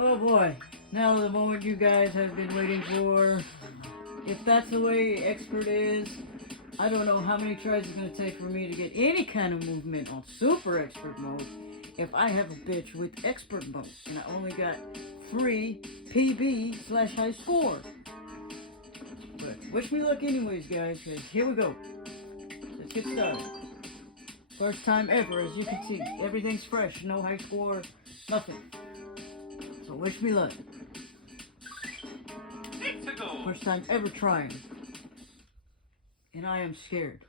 Oh boy, now the moment you guys have been waiting for. If that's the way expert is, I don't know how many tries it's going to take for me to get any kind of movement on super expert mode if I have a bitch with expert mode and I only got free PB slash high score. But wish me luck anyways, guys, because here we go. Let's get started. First time ever, as you can see. Everything's fresh, no high score, nothing. So wish me luck. First time ever trying. And I am scared.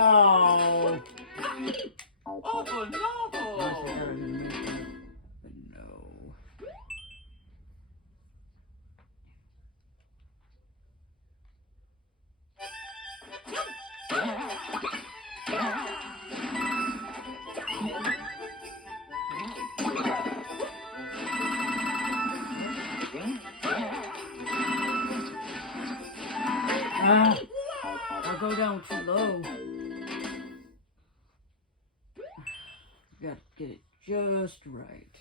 Oh. Oh no! But no. Ah, I'll go down too low. Gotta get it just right.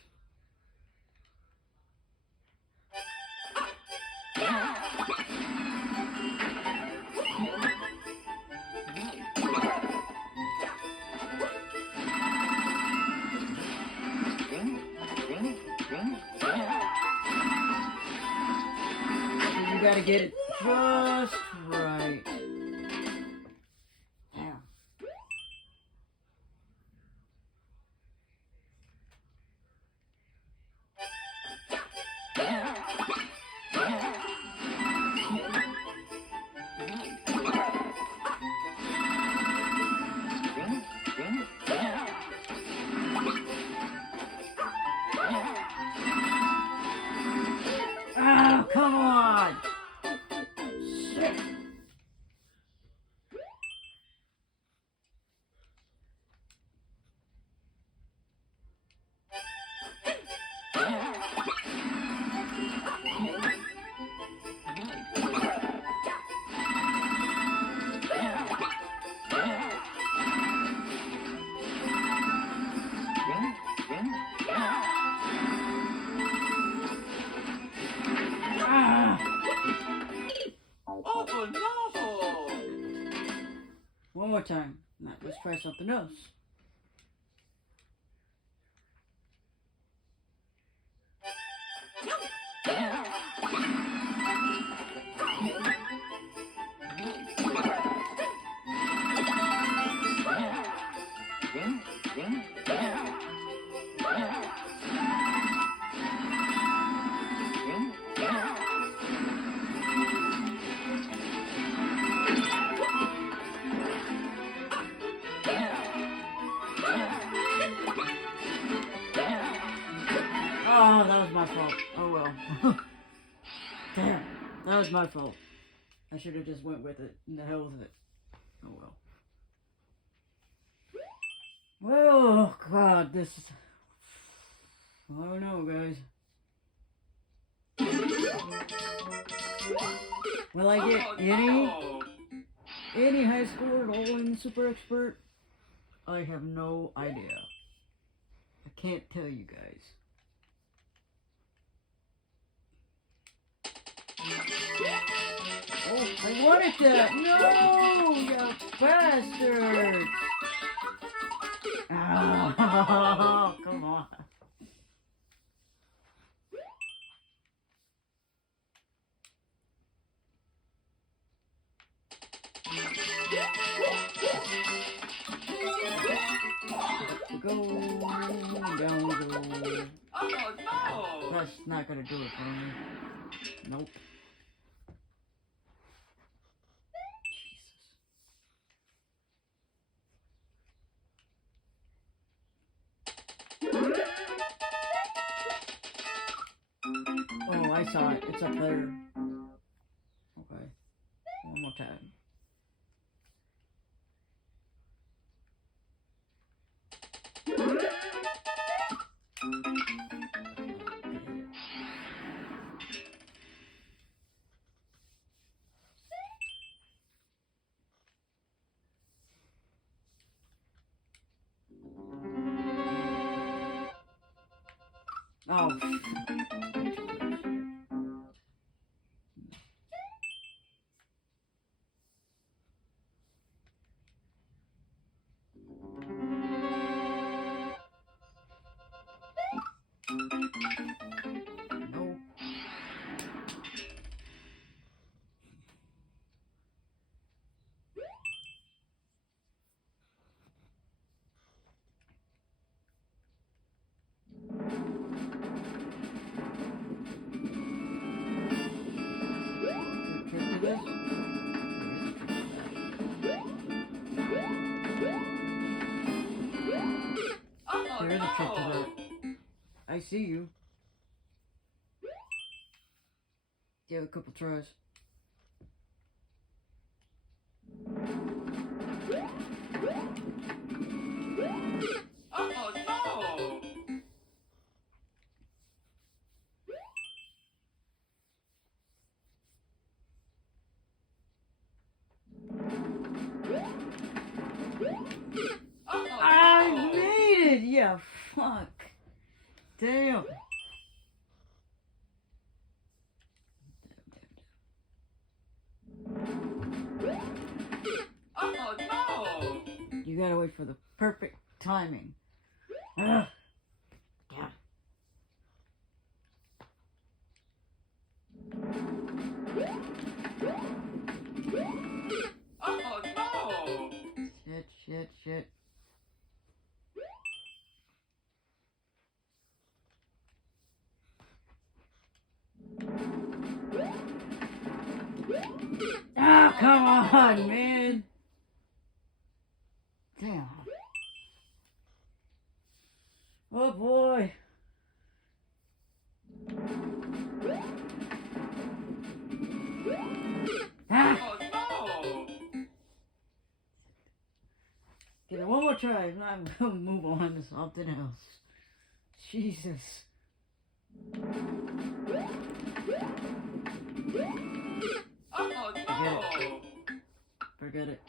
You gotta get it just right. Damn. Oh, come on! Shit. Ah. Oh no! One more time. Now, let's try something else. Oh, that was my fault. Oh well. Damn, that was my fault. I should have just went with it. And the hell with it. Oh well. Oh God, this is. I don't know, guys. Will I get any high score at all in Super Expert? I have no idea. I can't tell you guys. Oh, I wanted that! No, you bastards! Oh, come on. Go down, go. Oh no! That's not gonna do it for me. Nope. Oh, I saw it. It's up there. Okay. One more time. Oh. No. Trick to this? Oh, There is a trick to no. that. I see you. Give it a couple tries. Oh, no. Oh, I no. made it! Yeah, fuck. Damn. Oh, no. You gotta wait for the perfect timing. Ugh. Yeah. Oh, no. Shit. Ah, come on, man. Damn. Oh boy. Ah! Oh, no. Give it one more try. I'm gonna move on to something else. Jesus. Oh, no. Forget it.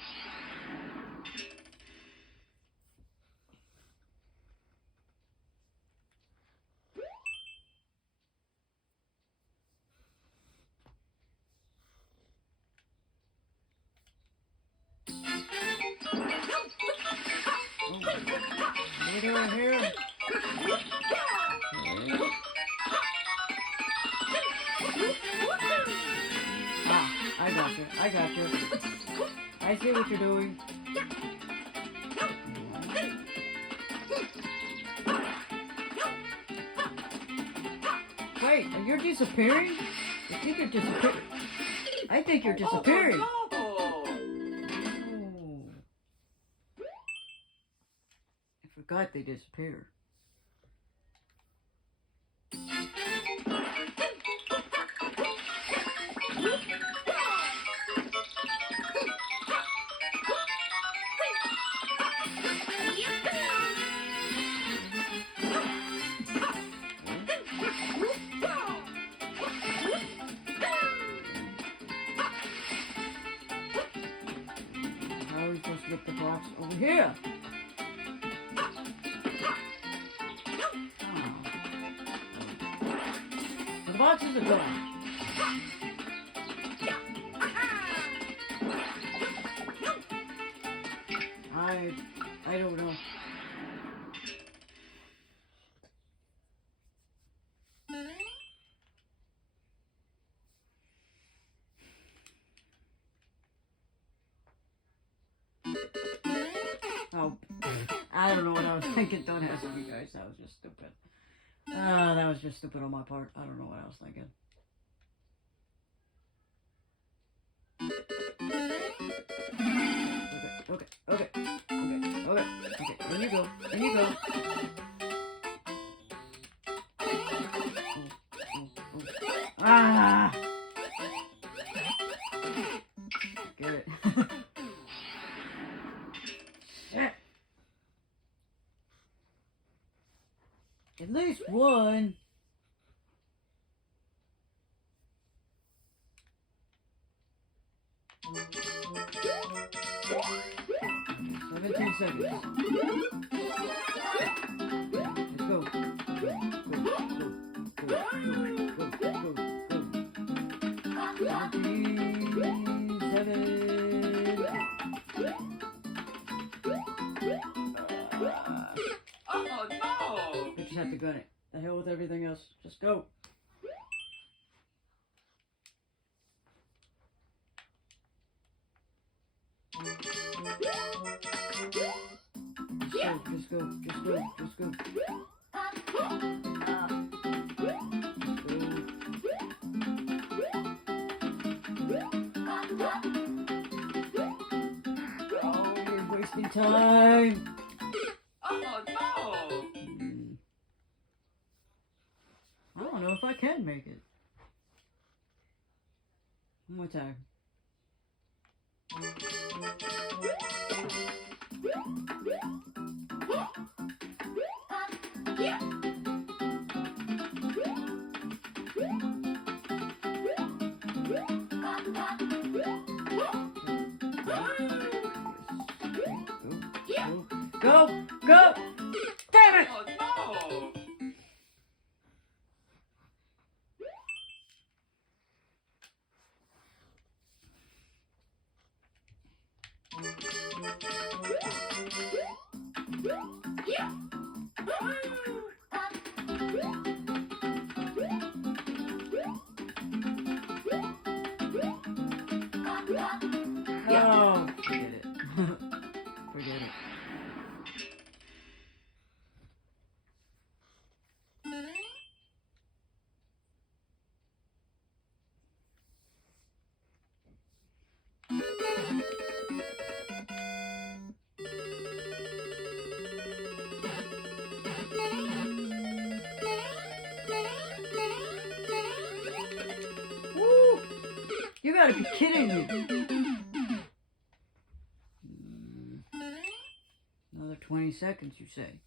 Oh, get over here. Okay. Ah, I got you. I see what you're doing. Wait, you're disappearing? I think you're disappearing. I think you're disappearing. Oh, no. Oh. I forgot they disappear. How are we supposed to get the box over here? Oh. The boxes are gone. I don't know. Oh, I don't know what I was thinking. Don't ask me, guys. That was just stupid. That was just stupid on my part. I don't know what I was thinking. Okay. In you go. Ah! Get it. Shit. At least one. Seventeen seconds. Let's go. Go. to gun it. The hell with everything else. Just go. Just go. Just go. Just go. Oh, you're wasting time. Oh no! I don't know if I can make it. One more time. Go! Go! Damn it! Oh no! Oh, forget it. Forget it. Woo! You gotta be kidding me. Another 20 seconds, you say?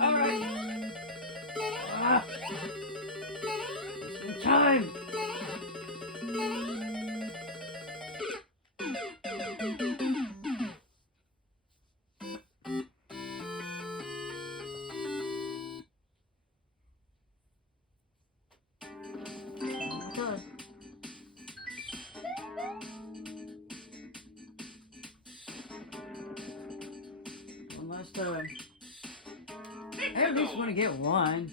All right. Wasting time. Done. One last time. I at least want to get one.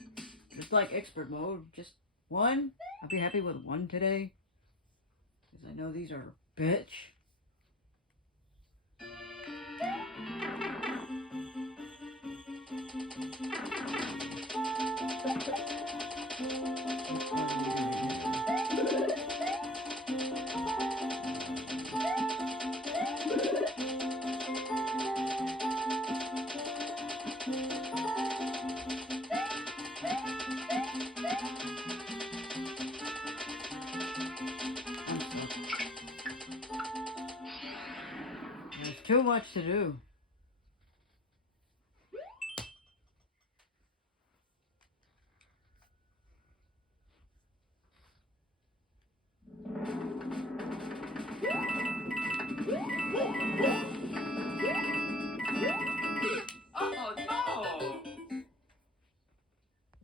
Just like expert mode. Just one. I'll be happy with one today. Because I know these are a bitch. There's too much to do.